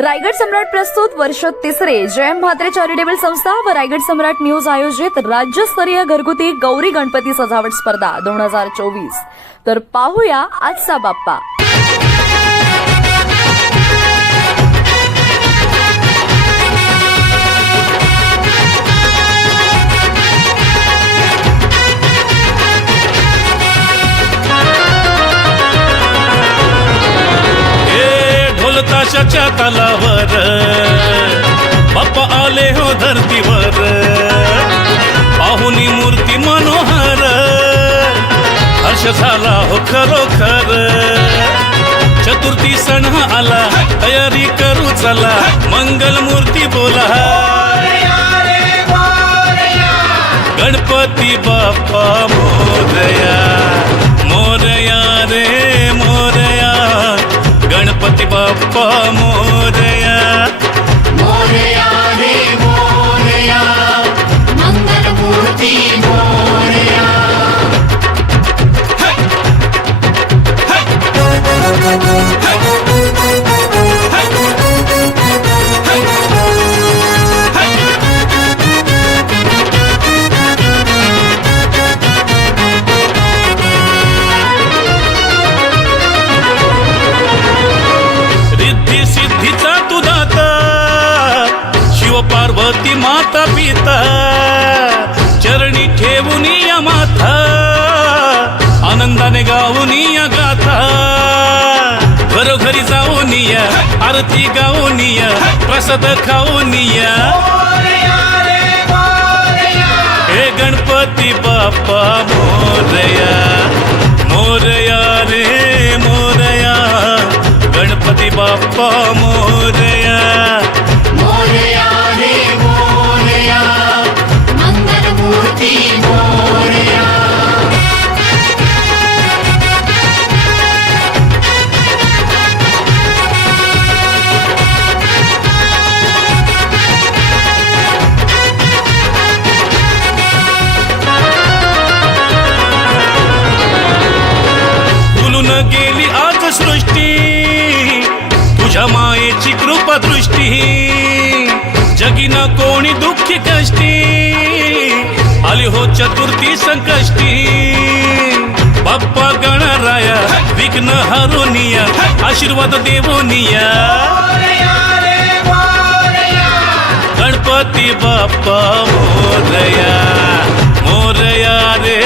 रायगड सम्राट प्रस्तुत वर्ष तिसरे जयम म्हात्रे चॅरिटेबल संस्था व रायगड सम्राट न्यूज आयोजित राज्यस्तरीय घरगुती गौरी गणपती सजावट स्पर्धा 2024। तर पाहूया आजचा बाप्पा। ताशाच्या तालावर बाप्पा आले हो धरतीवर, पाहुनी मूर्ती मनोहर, हर्ष झाला हो खरोखर। चतुर्थी सण आला, तयारी करू चला, मंगल मूर्ती बोला, गणपती बाप्पा मोरया, मोरया रे मोरया, गणपती बाप्पा मोरया, मोरया रे मोरया, मंगल मूर्ती मोरया। सिद्धीचा तू दाता, शिव पार्वती माता पिता, चरणी ठेवून या माथा, आनंदाने गाऊन या गाथा, घरोघरी जाऊन या, आरती गाऊन या, प्रसाद खाऊन या, हे गणपती बाप्पा मोरया, मोरया रे मोरया, गणपती बाप्पा मोरया, मोरया रे मोरया, मंगल मूर्ती मोरया। फुलून गेली आज सृष्टी, तुझ्या मायेची कृपा दृष्टी, जगी न कोणी दुःखी कष्टी, आली हो चतुर्थी संकष्टी, बाप्पा गणराया विघ्न हरुनिया, आशीर्वाद देवोनिया, गणपती बाप्पा मोरया, मोरया रे